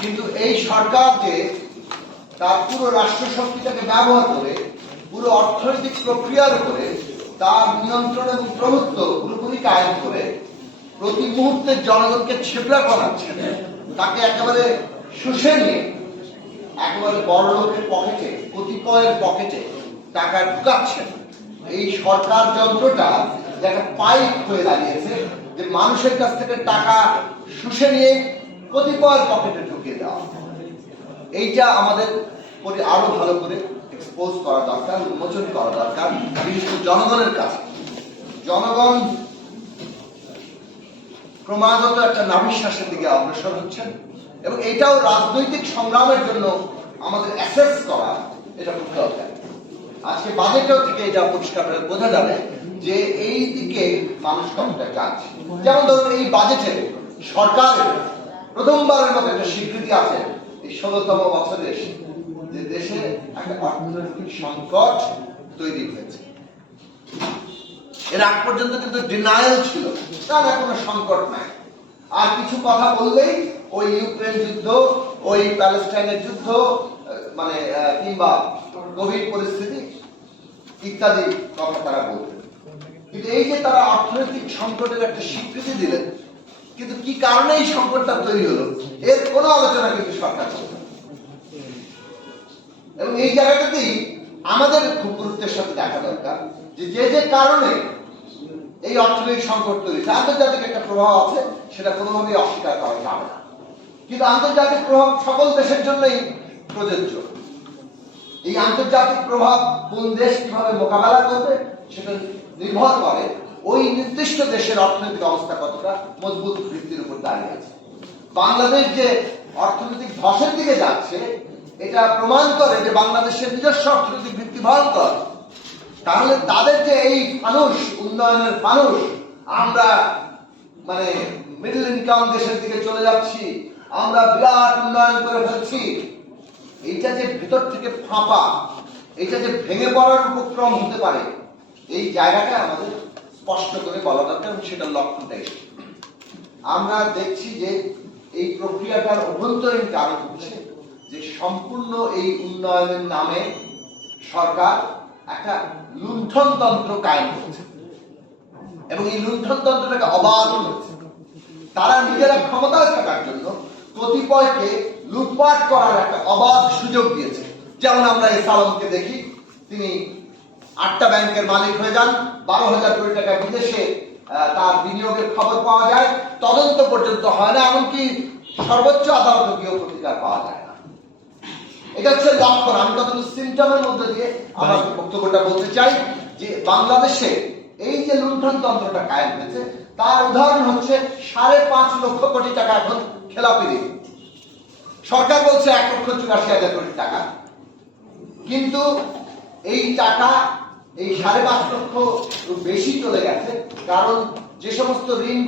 কিন্তু এই সরকার যে তার পুরো রাষ্ট্র শক্তিটাকে ব্যবহার করে, পুরো অর্থনৈতিক প্রক্রিয়ার উপরে তার নিয়ন্ত্রণ এবং প্রভুত্ব পুরোপুরি কায়েম করে প্রতি মুহূর্তে জনগণকে ছেপড়া করাচ্ছেন তাকে একেবারে শুষে নিয়ে, একেবারে বড় লোকের পকেটে, কতিপয়ের পকেটে টাকা ঢুকাচ্ছেন এই সরকার যন্ত্রটা যে একটা পাইপ হয়ে দাঁড়িয়েছে যে মানুষের কাছ থেকে টাকা শুষে নিয়ে কতিপয়ের পকেটে ঢুকিয়ে দেওয়া। এইটা আমাদের করে আরও ভালো করে এক্সপোজ করা দরকার, উন্মোচন করা দরকার বিশেষ জনগণের কাছে। জনগণ ক্রমাগত একটা নাভিশ্বাসের দিকে অগ্রসর হচ্ছেন এবং এটাও রাজনৈতিক সংগ্রামের জন্য আমাদের অ্যাসেস করা এটা খুব দরকার। আজকে বাজেটেও থেকে এটা পরিষ্কার করে বোঝা যাবে যে এই দিকে মানুষ কতটা যাচ্ছে। যেমন ধরুন এই বাজেটে সরকারের প্রথমবারের মতো একটা স্বীকৃতি আছে এই ষোলতম বছরে যে দেশে একটা অর্থনৈতিক সংকট তৈরি হয়েছে। এর আগ পর্যন্ত কিন্তু ডিনায়াল ছিল, তার কোনো সংকট নাই। আর কিছু কথা বললেই ওই ইউক্রেন যুদ্ধ, ওই প্যালেস্টাইনের যুদ্ধ মানে কিংবা কোভিড পরিস্থিতি ইত্যাদি কথা তারা বলতেন। কিন্তু এই যে তারা অর্থনৈতিক সংকটের একটা স্বীকৃতি দিলেন কিন্তু কি কারণে এই সংকটটা তৈরি হলো? এর কোনো আলোচনা কিন্তু সরকার এবং এই জায়গাটাতেই আমাদের খুব গুরুত্বের সাথে দেখা দরকার যে যে যে কারণে এই অর্থনৈতিক সংকট তৈরি হয়েছে, আন্তর্জাতিক একটা প্রভাব আছে, সেটা কোনোভাবেই অস্বীকার করা যাবে না। কিন্তু আন্তর্জাতিক প্রভাব সকল দেশের জন্যই প্রযোজ্য। এই আন্তর্জাতিক প্রভাব কোন দেশ কীভাবে মোকাবেলা করবে, সেটা নির্ভর করে ওই নির্দিষ্ট দেশের অর্থনৈতিক অবস্থা কতটা মজবুত ভিত্তির উপর দাঁড়িয়ে আছে বাংলাদেশ যে অর্থনৈতিক ধসের দিকে যাচ্ছে, এটা প্রমাণ করে যে বাংলাদেশের নিজস্ব অর্থনৈতিক ভিত্তি ভয়ঙ্কর। তাহলে তাদের যে এই ফানুষ উন্নয়নের ফানুষ আমরা মানে মিডল ইনকাম দেশের দিকে চলে যাচ্ছি, আমরা বিরাট উন্নয়ন করে ফেলছি, এইটা যে ভিতর থেকে ফাঁপা এটা যে ভেঙে পড়ার উপক্রম হতে পারে, এই জায়গাটা আমাদের স্পষ্ট করে বলা দরকার এবং সেটার লক্ষণটা আমরা দেখছি যে এই প্রক্রিয়াটার অভ্যন্তরীণ কারণ হচ্ছে যে সম্পূর্ণ এই উন্নয়নের নামে সরকার একটা লুণ্ঠনতন্ত্র কায়েম করেছে। এবং এই লুণ্ঠনতন্ত্রটাকে অবাধ করেছে। তারা নিজেরা ক্ষমতায় থাকার জন্য কতিপয়কে লুটপাট করার একটা অবাধ সুযোগ দিয়েছে। যেমন আমরা এই সালমকে দেখি, তিনি আটটা ব্যাংকের মালিক হয়ে যান। বারো হাজার কোটি টাকা বিদেশে তার বিনিয়োগের খবর পাওয়া যায়। তদন্ত পর্যন্ত হয় না এমনকি সর্বোচ্চ আদালত গিয়েও প্রতিকার পাওয়া যায় না। এটা হচ্ছে লক্ষণ। আমি কতগুলো সিমটমের মধ্যে দিয়ে আমার বক্তব্যটা বলতে চাই যে বাংলাদেশে এই যে লুণ্ঠন তন্ত্রটা কায়েম হয়েছে তার উদাহরণ হচ্ছে সাড়ে পাঁচ লক্ষ কোটি টাকা এখন খেলাপি ঋণ সরকার বলছে এক লক্ষ চুরাশি হাজার কোটি টাকা। কিন্তু এই টাকা এই সাড়ে পাঁচ লক্ষ বেশি চলে গেছে। কারণ যে সমস্ত ঋণ